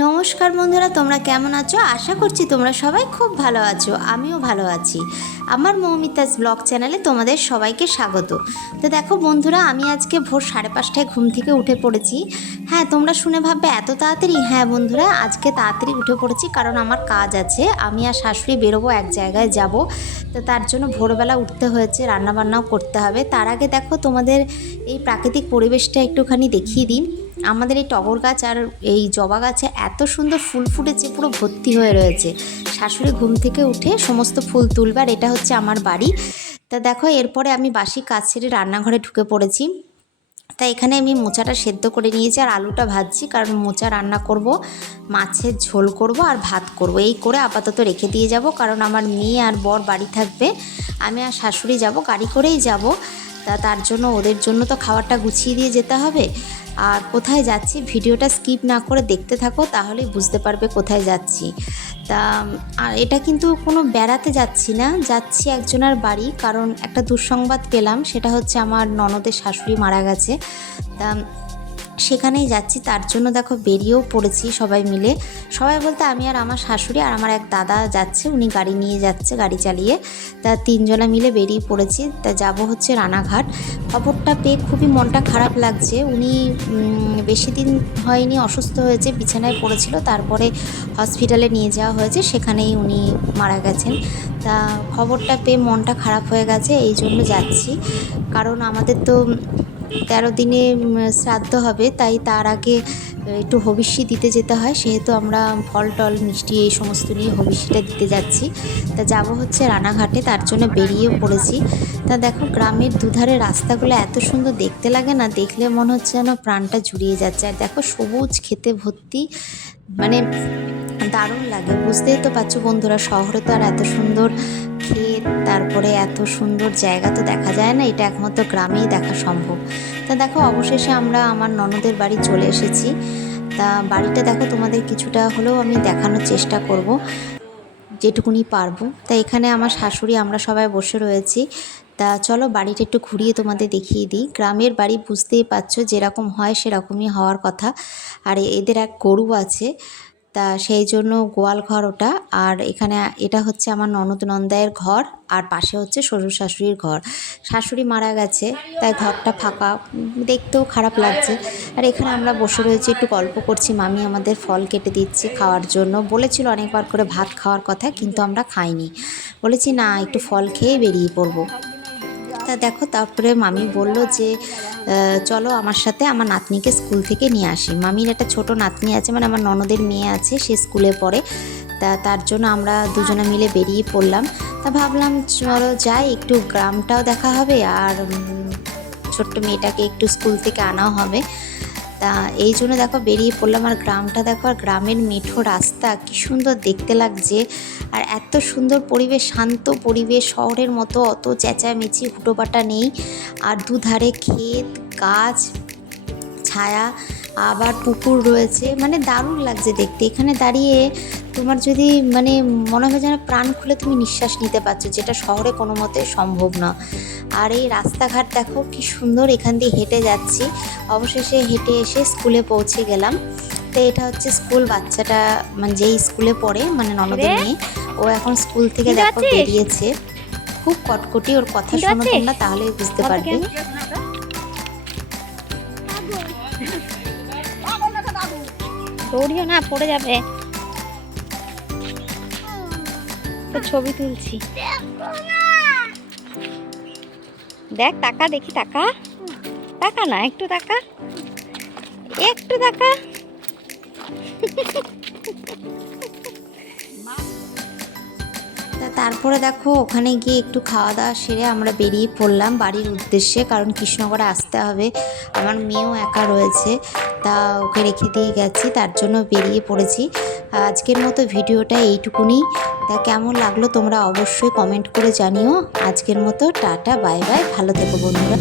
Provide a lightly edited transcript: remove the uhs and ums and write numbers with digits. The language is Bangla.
নমস্কার বন্ধুরা, তোমরা কেমন আছো? আশা করছি তোমরা সবাই খুব ভালো আছো। আমিও ভালো আছি। আমার মৌমিতাস ব্লগ চ্যানেলে তোমাদের সবাইকে স্বাগত। তো দেখো বন্ধুরা, আমি আজকে ভোর 5:30টায় ঘুম থেকে উঠে পড়েছি। হ্যাঁ, তোমরা শুনে ভাববে এত তাড়াতাড়ি? হ্যাঁ বন্ধুরা, আজকে তাড়াতাড়ি উঠে পড়েছি কারণ আমার কাজ আছে। আমি আর শাশুড়ি বেরোবো, এক জায়গায় যাব। তো তার জন্য ভোরবেলা উঠতে হয়েছে, রান্নাবান্নাও করতে হবে। তার আগে দেখো তোমাদের এই প্রাকৃতিক পরিবেশটা একটুখানি দেখিয়ে দিই। আমাদের এই টগর গাছ আর এই জবা গাছে এত সুন্দর ফুল ফুটেছে, পুরো ভর্তি হয়ে রয়েছে। শাশুড়ি ঘুম থেকে উঠে সমস্ত ফুল তুলবে, আর এটা হচ্ছে আমার বাড়ি। তা দেখো, এরপরে আমি বাসি কাজ সেরে রান্নাঘরে ঢুকে পড়েছি। তা এখানে আমি মোচাটা সেদ্ধ করে নিয়েছি আর আলুটা ভাজছি, কারণ মোচা রান্না করব, মাছের ঝোল করব আর ভাত করব। এই করে আপাতত রেখে দিয়ে যাব, কারণ আমার মেয়ে আর বর বাড়ি থাকবে, আমি আর শাশুড়ি যাব, গাড়ি করেই যাব। তার জন্য ওদের জন্য তো খাবারটা গুছিয়ে দিয়ে যেতে হবে। আর কোথায় যাচ্ছি ভিডিওটা স্কিপ না করে দেখতে থাকো, তাহলেই বুঝতে পারবে কোথায় যাচ্ছি। তা আর এটা কিন্তু কোনো বেড়াতে যাচ্ছি না, যাচ্ছি একজনের বাড়ি, কারণ একটা দুঃসংবাদ পেলাম, সেটা হচ্ছে আমার ননদের শাশুড়ি মারা গেছে। তা সেখানেই যাচ্ছি। তার জন্য দেখো বেরিয়েও পড়েছি সবাই মিলে। সবাই বলতে আমি আর আমার শাশুড়ি আর আমার এক দাদা যাচ্ছে, উনি গাড়ি নিয়ে যাচ্ছে, গাড়ি চালিয়ে। তা তিনজনা মিলে বেরিয়ে পড়েছি। তা যাব হচ্ছে রানাঘাট। খবরটা পেয়ে খুবই মনটা খারাপ লাগছে। উনি বেশি দিন হয়নি, অসুস্থ হয়েছে, বিছানায় পড়েছিল, তারপরে হসপিটালে নিয়ে যাওয়া হয়েছে, সেখানেই উনি মারা গেছেন। তা খবরটা পেয়ে মনটা খারাপ হয়ে গেছে, এই জন্য যাচ্ছি। কারণ আমাদের তো 13 দিনে শ্রাদ্ধ হবে, তাই তার আগে একটু হবিষ্যি দিতে যেতে হয়, সেহেতু আমরা ফল টল মিষ্টি এই সমস্ত নিয়ে হবিষ্যিটা দিতে যাচ্ছি। তা যাব হচ্ছে রানাঘাটে, তার জন্য বেরিয়ে পড়েছি। তা দেখো, গ্রামের দুধারে রাস্তাগুলো এত সুন্দর দেখতে লাগে না, দেখলে মনে হচ্ছে যেন প্রাণটা জুড়িয়ে যাচ্ছে। আর দেখো সবুজ খেতে ভর্তি, মানে দারুণ লাগে। বুঝতেই তো পারছো বন্ধুরা, শহরে তো আর এত সুন্দর ক্ষেত, তারপরে এত সুন্দর জায়গা তো দেখা যায় না, এটা একমাত্র গ্রামেই দেখা সম্ভব। তা দেখো অবশেষে আমরা আমার ননদের বাড়ি চলে এসেছি। তা বাড়িটা দেখো, তোমাদের কিছুটা হলেও আমি দেখানোর চেষ্টা করব, যেটুকুনি পারবো। তা এখানে আমার শাশুড়ি, আমরা সবাই বসে রয়েছি। তা চলো বাড়িটা একটু ঘুরিয়ে তোমাদের দেখিয়ে দিই। গ্রামের বাড়ি বুঝতেই পারছো, যেরকম হয় সেরকমই হওয়ার কথা। আর এদের এক গরু আছে, তা সেই জন্য গোয়াল ঘর ওটা। আর এখানে এটা হচ্ছে আমার ননদ নন্দায়ের ঘর, আর পাশে হচ্ছে শ্বশুর শাশুড়ির ঘর। শাশুড়ি মারা গেছে, তাই ঘরটা ফাঁকা, দেখতেও খারাপ লাগছে। আর এখানে আমরা বসে রয়েছি, একটু গল্প করছি। মামি আমাদের ফল কেটে দিচ্ছে খাওয়ার জন্য, বলেছিল অনেকবার করে ভাত খাওয়ার কথা, কিন্তু আমরা খাইনি। বলেছি না, একটু ফল খেয়ে বেরিয়ে পড়বো। তা দেখো, তারপরে মামি বলল যে চলো আমার সাথে আমার নাতনিকে স্কুল থেকে নিয়ে আসি। মামির একটা ছোট নাতনি আছে, মানে আমার ননদের মেয়ে আছে, সে স্কুলে পড়ে। তা তার জন্য আমরা দুজনে মিলে বেরিয়ে পড়লাম। তা ভাবলাম চলো যাই, একটু গ্রামটাও দেখা হবে, আর ছোট্ট মেয়েটাকে একটু স্কুল থেকে আনাও হবে। তা এই জন্য দেখো বেরিয়ে পড়লাম। আর গ্রামটা দেখো, আর গ্রামের মেঠো রাস্তা কি সুন্দর দেখতে লাগছে, আর এত সুন্দর পরিবেশ, শান্ত পরিবেশ। শহরের মতো অত চেঁচামেচি হুটোপাটা নেই, আর দুধারে ক্ষেত, গাছ, ছায়া, আবার পুকুর রয়েছে, মানে দারুণ লাগছে দেখতে। এখানে দাঁড়িয়ে তোমার যদি মানে মনে হয় যেন প্রাণ খুলে তুমি নিঃশ্বাস নিতে পারছো, যেটা শহরে কোনো মতে সম্ভব না। আর এই রাস্তাঘাট দেখো কি সুন্দর, এখান দিয়ে হেঁটে যাচ্ছি। অবশেষে হেঁটে এসে স্কুলে পৌঁছে গেলাম। তো এটা হচ্ছে স্কুল, বাচ্চাটা মানে যেই স্কুলে পড়ে, মানে ননদের মেয়ে, ও এখন স্কুল থেকে দেখো বেরিয়েছে। খুব কটকটি, ওর কথা শোনো তোমরা, তাহলেই বুঝতে পারবে। দৌড়িও না, পড়ে যাবে। তো ছবি তুলছি, দেখ, তাকা দেখি, তাকা, তাকা না, একটু তাকা, একটু তাকা। তারপরে দেখো ওখানে গিয়ে একটু খাওয়া দাওয়া সেরে আমরা বেরিয়ে পড়লাম বাড়ির উদ্দেশ্যে, কারণ কৃষ্ণগড়ে আসতে হবে। আমার মেয়েও একা রয়েছে, তা ওকে রেখে দিয়ে গেছি, তার জন্য বেরিয়ে পড়েছি। আজকের মতো ভিডিওটা এইটুকুনি। তা কেমন লাগলো তোমরা অবশ্যই কমেন্ট করে জানিও। আজকের মতো টাটা, বাই বাই, ভালো থেকো বন্ধুরা।